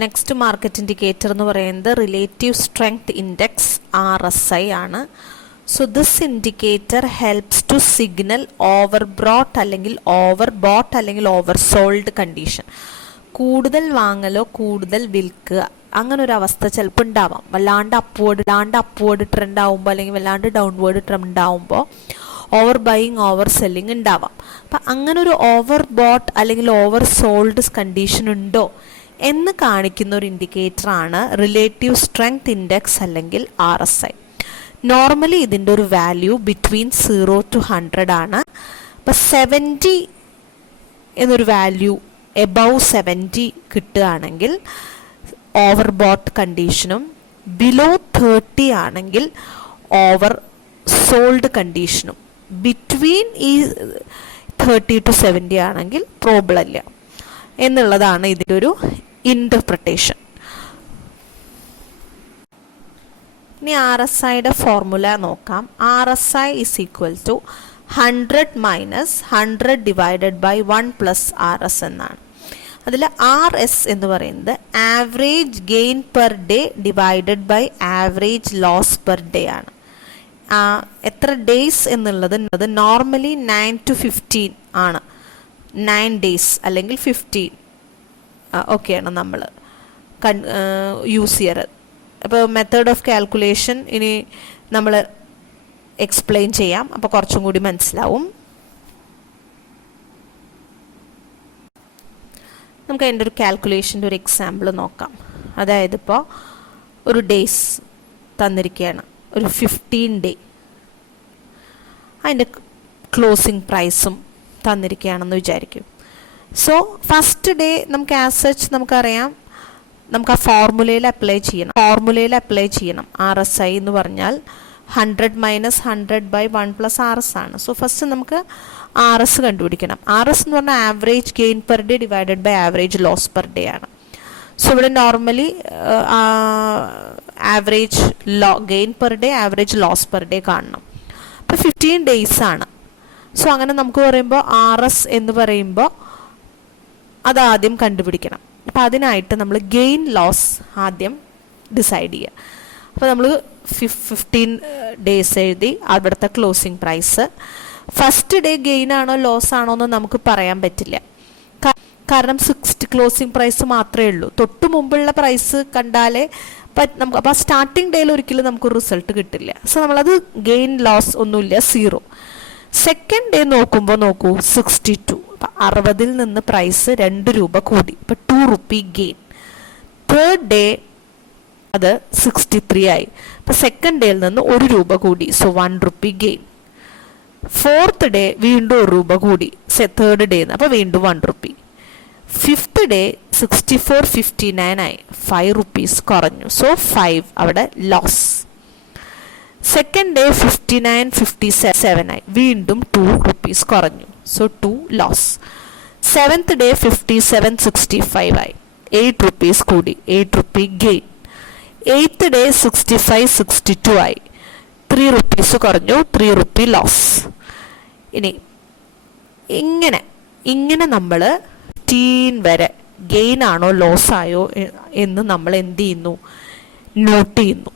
Next market indicator എന്ന് പറയുന്നത് relative strength index RSI ആണ്. So this indicator helps to signal over brought അല്ലെങ്കിൽ over bought അല്ലെങ്കിൽ over sold condition. കൂടുതൽ വാങ്ങലോ കൂടുതൽ വിൽക്കുക അങ്ങനെ ഒരു അവസ്ഥ ചിലപ്പോൾ ഉണ്ടാവാം. വല്ലാണ്ട് അപ്വേർഡ് ട്രെൻഡ് ആവുമ്പോൾ അല്ലെങ്കിൽ വല്ലാണ്ട് ഡൗൺവേർഡ് ട്രെൻഡ് ആവുമ്പോൾ ഓവർ ബൈയിങ് ഓവർ സെല്ലിങ് ഉണ്ടാവാം. അപ്പം അങ്ങനെ ഒരു ഓവർ ബോട്ട് അല്ലെങ്കിൽ ഓവർ സോൾഡ് കണ്ടീഷൻ ഉണ്ടോ എന്ന് കാണിക്കുന്ന ഒരു ഇൻഡിക്കേറ്ററാണ് റിലേറ്റീവ് സ്ട്രെങ്ത് ഇൻഡെക്സ് അല്ലെങ്കിൽ RSI. നോർമലി ഇതിൻ്റെ ഒരു വാല്യൂ ബിറ്റ്വീൻ 0 to 100 ആണ്. അപ്പം 70 എന്നൊരു വാല്യൂ എബവ് 70 കിട്ടുകയാണെങ്കിൽ ഓവർ ബോട്ട് കണ്ടീഷനും ബിലോ 30 ആണെങ്കിൽ ഓവർ സോൾഡ് കണ്ടീഷനും ബിറ്റ്വീൻ ഈ 30 to 70 ആണെങ്കിൽ പ്രോബ്ലം ഇല്ല എന്നുള്ളതാണ് ഇതിൻ്റെ ഒരു ഇൻ്റർപ്രിട്ടേഷൻ. ഇനി RSIയുടെ ഫോർമുല നോക്കാം. RSI is equal to 100 minus 100 divided by 1 plus RS എന്നാണ്. അതിൽ RS എന്ന് പറയുന്നത് average gain per day divided by average loss per day ആണ്. എത്ര ഡേയ്സ് എന്നുള്ളത് നോർമലി 9 to 15 ആണ്. 9 days അല്ലെങ്കിൽ 15 ഒക്കെയാണ് നമ്മൾ യൂസ് ചെയ്യാറ്. അപ്പോൾ മെത്തേഡ് ഓഫ് കാൽക്കുലേഷൻ ഇനി നമ്മൾ എക്സ്പ്ലെയിൻ ചെയ്യാം, അപ്പോൾ കുറച്ചും കൂടി മനസ്സിലാവും. നമുക്ക് അതിൻ്റെ ഒരു കാൽക്കുലേഷൻ്റെ ഒരു എക്സാമ്പിൾ നോക്കാം. അതായത് ഇപ്പോൾ ഒരു ഡേയ്സ് തന്നിരിക്കുകയാണ്, ഒരു 15 day. അതിൻ്റെ ക്ലോസിംഗ് പ്രൈസും തന്നിരിക്കുകയാണെന്ന് വിചാരിക്കും. സോ ഫസ്റ്റ് ഡേ നമുക്ക് ആസ് സച്ച് നമുക്കറിയാം, നമുക്ക് ആ ഫോർമുലയിൽ അപ്ലൈ ചെയ്യണം. RSI എന്ന് പറഞ്ഞാൽ 100 minus 100 by 1 plus RS ആണ്. സോ ഫസ്റ്റ് നമുക്ക് RS കണ്ടുപിടിക്കണം. RS എന്ന് പറഞ്ഞാൽ average gain per day divided by average loss per day ആണ്. സോ ഇവിടെ normally average gain per day average loss per day കാണണം. അപ്പോൾ 15 days ആണ്. സോ അങ്ങനെ നമുക്ക് പറയുമ്പോൾ RS എന്ന് പറയുമ്പോൾ അതാദ്യം കണ്ടുപിടിക്കണം. അപ്പോൾ അതിനായിട്ട് നമ്മൾ ഗെയിൻ ലോസ് ആദ്യം ഡിസൈഡ് ചെയ്യുക. അപ്പോൾ നമ്മൾ 15 days എഴുതി അവിടുത്തെ closing price. First day gain ആണോ ലോസ് ആണോ എന്ന് നമുക്ക് പറയാൻ പറ്റില്ല, കാരണം 60 ക്ലോസിംഗ് പ്രൈസ് മാത്രമേ ഉള്ളൂ. തൊട്ട് മുമ്പുള്ള പ്രൈസ് കണ്ടാലേ നമുക്ക് അപ്പോൾ സ്റ്റാർട്ടിംഗ് ഡേയിൽ ഒരിക്കലും നമുക്ക് റിസൾട്ട് കിട്ടില്ല. സോ നമ്മളത് ഗെയിൻ ലോസ് ഒന്നുമില്ല, 0. സെക്കൻഡ് ഡേ നോക്കുമ്പോൾ നോക്കൂ 62. അപ്പം 60-ൽ നിന്ന് പ്രൈസ് 2 രൂപ കൂടി, ഇപ്പം 2 rupee ഗെയിൻ. തേർഡ് ഡേ അത് 63 ആയി. അപ്പം സെക്കൻഡ് ഡേയിൽ നിന്ന് 1 രൂപ കൂടി, so 1 rupee gain. Fourth day വീണ്ടും 1 രൂപ കൂടി, തേർഡ് ഡേ അപ്പോൾ വീണ്ടും 1 rupee. ഫിഫ്ത്ത് ഡേ 64.59 ആയി, 5 rupees കുറഞ്ഞു, സോ 5 അവിടെ ലോസ്. സെക്കൻഡ് ഡേ 59.57 ആയി, വീണ്ടും 2 rupees കുറഞ്ഞു, സോ 2 ലോസ്. സെവൻത്ത് ഡേ 57.65 ആയി, 8 rupees കൂടി, 8 rupee ഗെയിൻ. എയ്ത്ത് ഡേ 65.62 ആയി, 3 rupees കുറഞ്ഞു, 3 rupee ലോസ്. ഇനി ഇങ്ങനെ നമ്മൾ 15 വരെ ഗെയിൻ ആണോ ലോസ് ആയോ എന്ന് നമ്മൾ എന്ത് ചെയ്യുന്നു, നോട്ട് ചെയ്യുന്നു.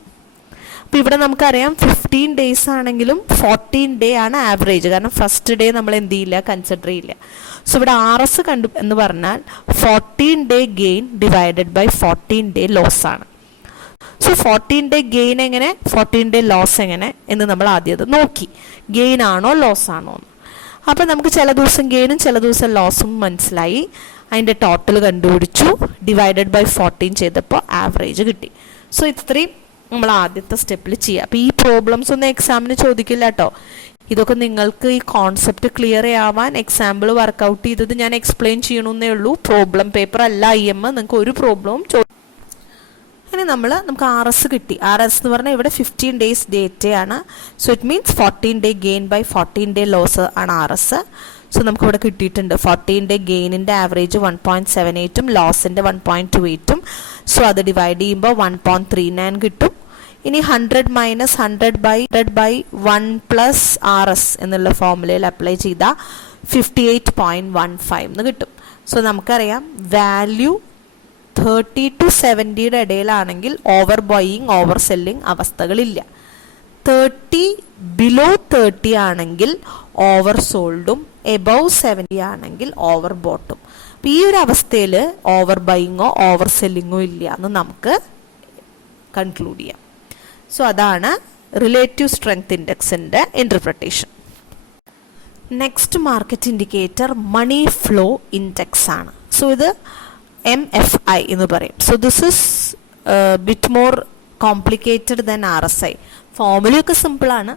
അപ്പോൾ ഇവിടെ നമുക്കറിയാം 15 days ആണെങ്കിലും 14 day ആണ് ആവറേജ്, കാരണം ഫസ്റ്റ് ഡേ നമ്മൾ എന്ത് ചെയ്യില്ല, കൺസിഡർ ചെയ്യില്ല. സോ ഇവിടെ RS എന്ന് പറഞ്ഞാൽ 14 day gain divided by 14 day loss so. സോ 14 day ഗെയിൻ എങ്ങനെ, 14 day ലോസ് എങ്ങനെ എന്ന് നമ്മൾ ആദ്യം അത് നോക്കി, ഗെയിൻ ആണോ ലോസ് ആണോ എന്ന്. അപ്പം നമുക്ക് ചില ദിവസം ഗെയിനും ചില ദിവസം ലോസും മനസ്സിലായി. അതിൻ്റെ ടോട്ടൽ കണ്ടുപിടിച്ചു, ഡിവൈഡഡ് ബൈ 14 ചെയ്തപ്പോൾ ആവറേജ് കിട്ടി. സോ ഇത്രയും നമ്മൾ ആദ്യത്തെ സ്റ്റെപ്പിൽ ചെയ്യുക. അപ്പോൾ ഈ പ്രോബ്ലംസ് ഒന്നും എക്സാമിന് ചോദിക്കില്ല കേട്ടോ. ഇതൊക്കെ നിങ്ങൾക്ക് ഈ കോൺസെപ്റ്റ് ക്ലിയർ ആവാൻ എക്സാമ്പിൾ വർക്കൗട്ട് ചെയ്തത് ഞാൻ എക്സ്പ്ലെയിൻ ചെയ്യണമെന്നേ ഉള്ളൂ. പ്രോബ്ലം പേപ്പർ അല്ല IM. നിങ്ങൾക്ക് ഒരു പ്രോബ്ലവും ഇനി നമുക്ക് RS കിട്ടി. RS എന്ന് പറഞ്ഞാൽ ഇവിടെ 15 days ഡേറ്റയാണ്. So it means 14 day gain by 14 day loss ആണ് RS. സോ നമുക്കിവിടെ കിട്ടിയിട്ടുണ്ട് 14 day ഗെയിനിൻ്റെ ആവറേജ് 1.78ഉം ലോസിൻ്റെ 1.28ഉം. സോ അത് ഡിവൈഡ് ചെയ്യുമ്പോൾ 1.39 കിട്ടും. ഇനി 100 minus 100 by 1 plus RS എന്നുള്ള ഫോർമുലയിൽ അപ്ലൈ ചെയ്താൽ 58.15 എന്ന് കിട്ടും. സോ നമുക്കറിയാം വാല്യൂ 30 to 70യുടെ ഇടയിലാണെങ്കിൽ ഓവർ ബോയിങ് ഓവർ സെല്ലിങ് അവസ്ഥകളില്ല. 30 ബിലോ 30 ആണെങ്കിൽ ഓവർ സോൾഡും എബവ് 70 ആണെങ്കിൽ ഓവർ ബോട്ടും. അപ്പം ഈ ഒരു അവസ്ഥയിൽ ഓവർ ബൈയിങ്ങോ ഓവർ സെല്ലിങ്ങോ ഇല്ല എന്ന് നമുക്ക് കൺക്ലൂഡ് ചെയ്യാം. സോ അതാണ് റിലേറ്റീവ് സ്ട്രെങ്ത് ഇൻഡെക്സിൻ്റെ interpretation. Next market indicator money flow index ആണ്. സോ ഇത് MFI എന്ന് പറയും. So this is bit more complicated than RSI. ഫോർമുലയൊക്കെ സിമ്പിളാണ്,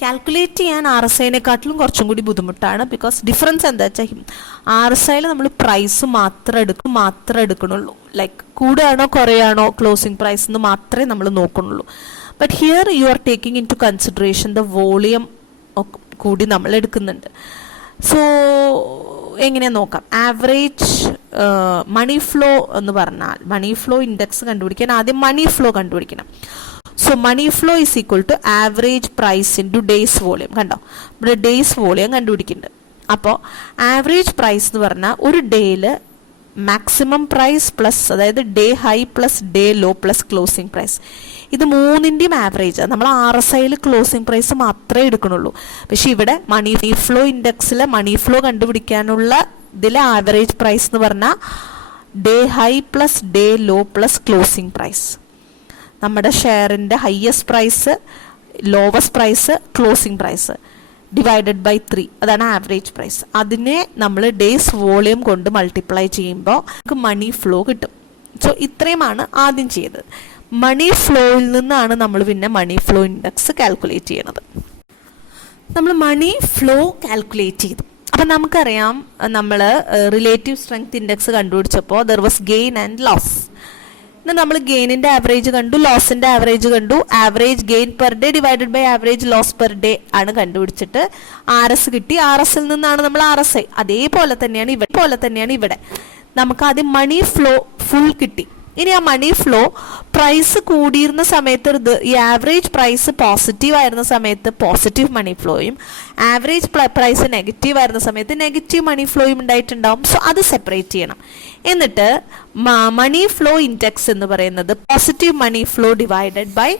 കാൽക്കുലേറ്റ് ചെയ്യാൻ RSIനെക്കാട്ടിലും കുറച്ചും കൂടി ബുദ്ധിമുട്ടാണ്. ബിക്കോസ് ഡിഫറൻസ് എന്താ വെച്ചാൽ RSIയിൽ നമ്മൾ പ്രൈസ് മാത്രമേ എടുക്കണുള്ളൂ. ലൈക്ക് കൂടുകയാണോ കുറയാണോ ക്ലോസിംഗ് പ്രൈസ് എന്ന് മാത്രമേ നമ്മൾ നോക്കണുള്ളൂ. But here you are taking into consideration the volume കൂടി നമ്മൾ എടുക്കുന്നുണ്ട്. സോ എങ്ങനെയാ നോക്കാം. ആവറേജ് മണി ഫ്ലോ എന്ന് പറഞ്ഞാൽ മണി ഫ്ലോ ഇൻഡെക്സ് കണ്ടുപിടിക്കാൻ ആദ്യം മണി ഫ്ലോ കണ്ടുപിടിക്കണം. So money flow is equal to average price into days volume. കണ്ടോ, ഇവിടെ ഡേയ്സ് വോളിയം കണ്ടുപിടിക്കുന്നുണ്ട്. അപ്പോൾ ആവറേജ് പ്രൈസ് എന്ന് പറഞ്ഞാൽ ഒരു ഡേയിൽ മാക്സിമം പ്രൈസ് പ്ലസ്, അതായത് day high plus day low plus closing price, ഇത് മൂന്നിൻ്റെയും ആവറേജ്. നമ്മൾ RSIയിൽ ക്ലോസിംഗ് പ്രൈസ് മാത്രമേ എടുക്കണുള്ളൂ. പക്ഷെ ഇവിടെ മണി ഫ്ലോ ഇൻഡെക്സിൽ മണി ഫ്ലോ കണ്ടുപിടിക്കാനുള്ള ഇതിലെ ആവറേജ് പ്രൈസ് എന്ന് പറഞ്ഞാൽ day high plus day low plus closing price. നമ്മുടെ ഷെയറിൻ്റെ highest price, lowest price, closing price divided by 3, അതാണ് ആവറേജ് പ്രൈസ്. അതിനെ നമ്മൾ ഡേയ്സ് വോളിയം കൊണ്ട് മൾട്ടിപ്ലൈ ചെയ്യുമ്പോൾ നമുക്ക് മണി ഫ്ലോ കിട്ടും. സോ ഇത്രയുമാണ് ആദ്യം ചെയ്തത്. മണി ഫ്ലോയിൽ നിന്നാണ് നമ്മൾ പിന്നെ മണി ഫ്ലോ ഇൻഡെക്സ് കാൽക്കുലേറ്റ് ചെയ്യണത്. നമ്മൾ മണി ഫ്ലോ കാൽക്കുലേറ്റ് ചെയ്തു. അപ്പം നമുക്കറിയാം, നമ്മൾ റിലേറ്റീവ് സ്ട്രെങ്ത് ഇൻഡെക്സ് കണ്ടുപിടിച്ചപ്പോൾ there was gain and loss. ഇന്ന് നമ്മൾ ഗെയിനിൻ്റെ ആവറേജ് കണ്ടു, ലോസിൻ്റെ ആവറേജ് കണ്ടു. Average gain per day divided by average loss per day ആണ് കണ്ടുപിടിച്ചിട്ട് RS കിട്ടി. RSൽ നിന്നാണ് നമ്മൾ RSI. അതേപോലെ തന്നെയാണ് ഇവിടെ നമുക്ക് ആദ്യം മണി ഫ്ലോ ഫുൾ കിട്ടി. ഇനി ആ മണി ഫ്ലോ പ്രൈസ് കൂടിയിരുന്ന സമയത്ത് ഈ ആവറേജ് പ്രൈസ് പോസിറ്റീവ് ആയിരുന്ന സമയത്ത് പോസിറ്റീവ് മണി ഫ്ലോയും ആവറേജ് പ്രൈസ് നെഗറ്റീവ് ആയിരുന്ന സമയത്ത് നെഗറ്റീവ് മണി ഫ്ലോയും ഉണ്ടായിട്ടുണ്ടാവും. സോ അത് സെപ്പറേറ്റ് ചെയ്യണം. എന്നിട്ട് മണി ഫ്ലോ ഇൻഡെക്സ് എന്ന് പറയുന്നത് positive money flow divided by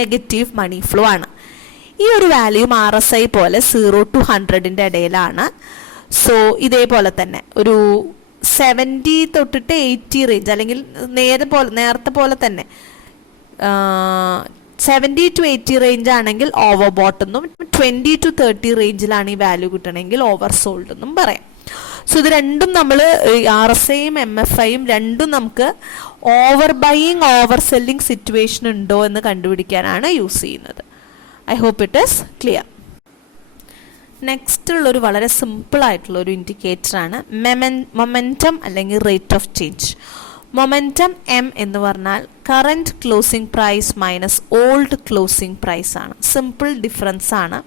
negative money flow ആണ്. ഈ ഒരു വാല്യൂം RSI പോലെ 0 to 100ൻ്റെ ഇടയിലാണ്. സോ ഇതേപോലെ തന്നെ ഒരു 70 തൊട്ടിട്ട് 80 റേഞ്ച്, അല്ലെങ്കിൽ നേരത്തെ പോലെ തന്നെ 70 to 80 റേഞ്ച് ആണെങ്കിൽ ഓവർ ബോട്ട് എന്നും 20 to 30 റേഞ്ചിലാണ് ഈ വാല്യൂ കിട്ടണമെങ്കിൽ ഓവർ സോൾഡ് എന്നും പറയാം. സോ ഇത് രണ്ടും നമ്മൾ RSIയും MFIയും രണ്ടും നമുക്ക് over buying over selling situation ഉണ്ടോ എന്ന് കണ്ടുപിടിക്കാനാണ് യൂസ് ചെയ്യുന്നത്. I hope it is clear. Next ഉള്ളൊരു വളരെ സിമ്പിൾ ആയിട്ടുള്ളൊരു ഇൻഡിക്കേറ്ററാണ് മൊമെൻറ്റം അല്ലെങ്കിൽ rate of change. Momentum M എന്ന് പറഞ്ഞാൽ current closing price minus old closing price ആണ്. സിമ്പിൾ ഡിഫറൻസ് ആണ്.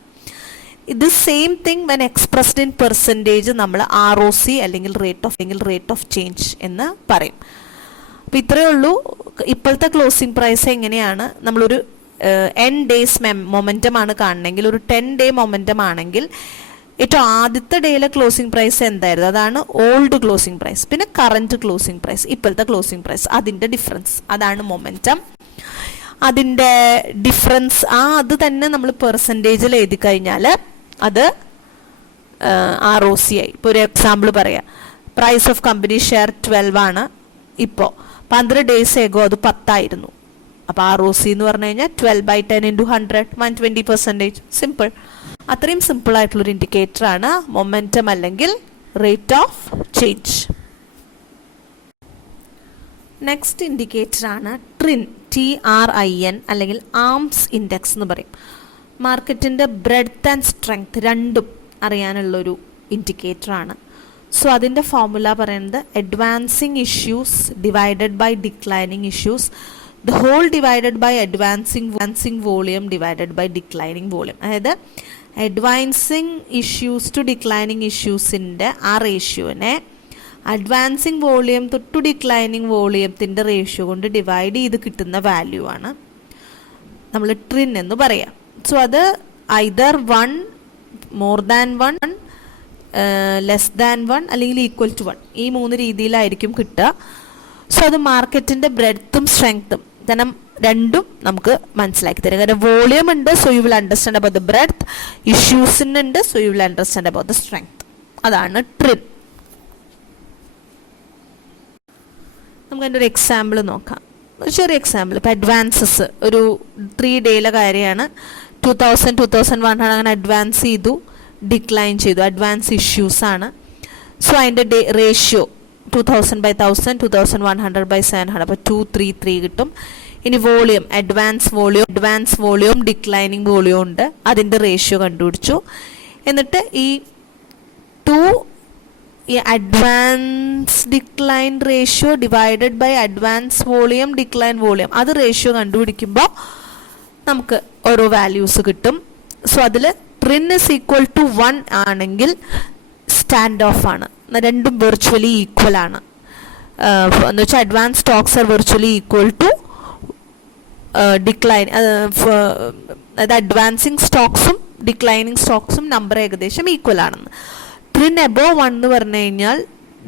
ഇത് same thing when expressed in percentage നമ്മൾ ROC അല്ലെങ്കിൽ റേറ്റ് ഓഫ് ചേഞ്ച് എന്ന് പറയും. അപ്പോൾ ഇത്രയേ ഉള്ളൂ. ഇപ്പോഴത്തെ ക്ലോസിംഗ് പ്രൈസ് എങ്ങനെയാണ്, നമ്മളൊരു N ഡേയ്സ് മൊമെൻറ്റം ആണ് കാണണമെങ്കിൽ, ഒരു 10 ഡേ മൊമെൻറ്റം ആണെങ്കിൽ ഏറ്റവും ആദ്യത്തെ ഡേയിലെ ക്ലോസിംഗ് പ്രൈസ് എന്തായിരുന്നു, അതാണ് ഓൾഡ് ക്ലോസിംഗ് പ്രൈസ്. പിന്നെ കറൻറ്റ് ക്ലോസിംഗ് പ്രൈസ്, ഇപ്പോഴത്തെ ക്ലോസിംഗ് പ്രൈസ്, അതിൻ്റെ ഡിഫറൻസ്, അതാണ് മൊമെൻറ്റം. അതിൻ്റെ ഡിഫറൻസ് അത് തന്നെ നമ്മൾ പെർസെൻറ്റേജിൽ എഴുതി കഴിഞ്ഞാൽ അത് ROC ആയി. ഇപ്പോൾ ഒരു എക്സാമ്പിൾ പറയാം. പ്രൈസ് ഓഫ് കമ്പനി ഷെയർ 12 ആണ്. ഇപ്പോൾ 15 ഡേയ്സ് ഏകോ അത് 10 ആയിരുന്നു. അപ്പോൾ ROC എന്ന് പറഞ്ഞു കഴിഞ്ഞാൽ 12/10 × 100 120%. സിമ്പിൾ. അത്രയും സിമ്പിൾ ആയിട്ടുള്ളൊരു ഇൻഡിക്കേറ്ററാണ് മൊമെൻറ്റം അല്ലെങ്കിൽ റേറ്റ് ഓഫ് ചേഞ്ച്. നെക്സ്റ്റ് ഇൻഡിക്കേറ്ററാണ് TRIN അല്ലെങ്കിൽ ആംസ് ഇൻഡെക്സ് എന്ന് പറയും. മാർക്കറ്റിൻ്റെ ബ്രെഡ്ത്ത് ആൻഡ് സ്ട്രെങ്ത് രണ്ടും അറിയാനുള്ളൊരു ഇൻഡിക്കേറ്ററാണ്. സോ അതിൻ്റെ ഫോർമുല പറയുന്നത് advancing issues divided by declining issues the whole divided by advancing volume divided by declining volume. അതായത് അഡ്വാൻസിങ് ഇഷ്യൂസ് ടു ഡിക്ലൈനിങ് ഇഷ്യൂസിൻ്റെ ആ റേഷ്യോനെ അഡ്വാൻസിങ് വോളിയം ടു ഡിക്ലൈനിങ് വോളിയത്തിൻ്റെ റേഷ്യോ കൊണ്ട് ഡിവൈഡ് ചെയ്ത് കിട്ടുന്ന വാല്യൂ ആണ് നമ്മൾ ട്രിൻ എന്ന് പറയാം. സോ അത് either 1 more than 1 less than 1 അല്ലെങ്കിൽ ഈക്വൽ ടു 1, ഈ 3 രീതിയിലായിരിക്കും കിട്ടുക. സോ അത് മാർക്കറ്റിൻ്റെ ബ്രെഡ്ത്തും സ്ട്രെങ്ത്തും കാരണം രണ്ടും നമുക്ക് മനസ്സിലാക്കി തരും. കാരണം വോളിയം ഉണ്ട്, so you will understand about the breadth. ഇഷ്യൂസിനുണ്ട്, so you will understand about the strength. അതാണ് ട്രിൻ. നമുക്ക് അതിൻ്റെ ഒരു എക്സാമ്പിൾ നോക്കാം. ഒരു ചെറിയ എക്സാമ്പിൾ. ഇപ്പോൾ അഡ്വാൻസസ് ഒരു 3 ഡേയിലെ കാര്യമാണ്. 2000, 2100 അങ്ങനെ അഡ്വാൻസ് ചെയ്തു, ഡിക്ലൈൻ ചെയ്തു. അഡ്വാൻസ് ഇഷ്യൂസാണ്. സോ അതിൻ്റെ റേഷ്യോ 2000/1000, 2100/700, അപ്പോൾ 233 കിട്ടും. ഇനി volume, advance volume declining volume ഉണ്ട്, അതിൻ്റെ റേഷ്യോ കണ്ടുപിടിച്ചു. എന്നിട്ട് ഈ advance decline ratio divided by advance volume decline volume, അത് റേഷ്യോ കണ്ടുപിടിക്കുമ്പോൾ നമുക്ക് ഓരോ വാല്യൂസ് കിട്ടും. സോ അതിൽ ട്രിൻ ഇസ് ഈക്വൽ ടു 1 ആണെങ്കിൽ സ്റ്റാൻഡ് ഓഫ് ആണ്. രണ്ടും വെർച്വലി ഈക്വൽ ആണ്. എന്ന് വെച്ചാൽ advance stocks are virtually equal to decline, അതായത് അഡ്വാൻസിങ് സ്റ്റോക്സും ഡിക്ലൈനിങ് സ്റ്റോക്സും നമ്പർ ഏകദേശം ഈക്വൽ ആണെന്ന്. ട്രിൻ എബോവ് 1 എന്ന് പറഞ്ഞു കഴിഞ്ഞാൽ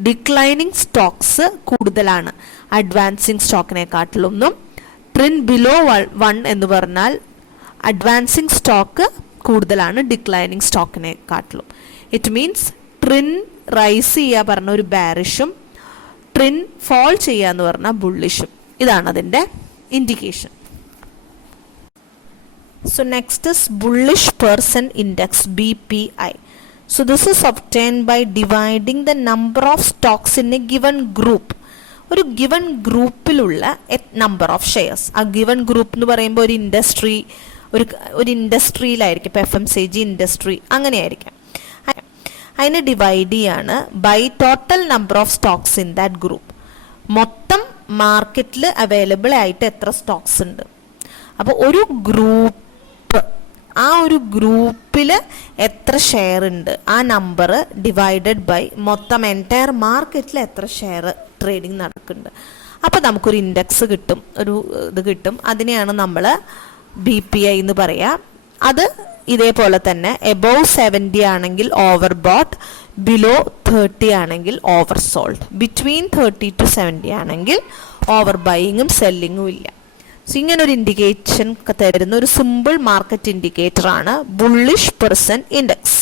ഡിക്ലൈനിങ് സ്റ്റോക്സ് കൂടുതലാണ് അഡ്വാൻസിങ് സ്റ്റോക്കിനെക്കാട്ടിലൊന്നും. ട്രിൻ ബിലോ 1 എന്ന് പറഞ്ഞാൽ അഡ്വാൻസിങ് സ്റ്റോക്ക് കൂടുതലാണ് ഡിക്ലൈനിങ് സ്റ്റോക്കിനെക്കാട്ടിലും. ഇറ്റ് മീൻസ് ട്രിൻ റൈസ് ചെയ്യുക പറഞ്ഞ ഒരു ബാരിഷും ട്രിൻ ഫോൾ ചെയ്യുക എന്ന് പറഞ്ഞാൽ ബുള്ളിഷും. ഇതാണ് അതിൻ്റെ indication. So next is bullish person index, BPI. So this is obtained by dividing the number of stocks in a given group. ഒരു ഗിവൺ ഗ്രൂപ്പിലുള്ള നമ്പർ ഓഫ് ഷെയർസ്. ആ ഗിവൺ ഗ്രൂപ്പ് എന്ന് പറയുമ്പോൾ ഒരു ഇൻഡസ്ട്രി, ഒരു ഇൻഡസ്ട്രിയിലായിരിക്കും. ഇപ്പോൾ FMCG ഇൻഡസ്ട്രി അങ്ങനെയായിരിക്കാം. അതിനെ divide ചെയ്യാണ് by total number of stocks in that group. മൊത്തം മാർക്കറ്റിൽ അവൈലബിൾ ആയിട്ട് എത്ര സ്റ്റോക്സ് ഉണ്ട്. അപ്പോൾ ഒരു ഗ്രൂപ്പ്, ആ ഒരു ഗ്രൂപ്പിൽ എത്ര ഷെയർ ഉണ്ട്, ആ നമ്പർ ഡിവൈഡഡ് ബൈ മൊത്തം എൻറ്റയർ മാർക്കറ്റിൽ എത്ര ഷെയർ ട്രേഡിങ് നടക്കുന്നുണ്ട്. അപ്പോൾ നമുക്കൊരു ഇൻഡെക്സ് കിട്ടും, ഒരു ഇത് കിട്ടും. അതിനെയാണ് നമ്മൾ BPI എന്ന് പറയുക. അത് ഇതേപോലെ തന്നെ എബോവ് 70 ആണെങ്കിൽ ഓവർ ബോട്ട്, ബിലോ 30 ആണെങ്കിൽ ഓവർ സോൾഡ്, ബിറ്റ്വീൻ 30 to 70 ആണെങ്കിൽ ഓവർ ബൈയിങ്ങും സെല്ലിങ്ങും ഇല്ല. സോ ഇങ്ങനെ ഒരു ഇൻഡിക്കേഷൻ തരുന്ന ഒരു സിമ്പിൾ മാർക്കറ്റ് ഇൻഡിക്കേറ്റർ ആണ് ബുള്ളിഷ് പേഴ്സൺ ഇൻഡെക്സ്.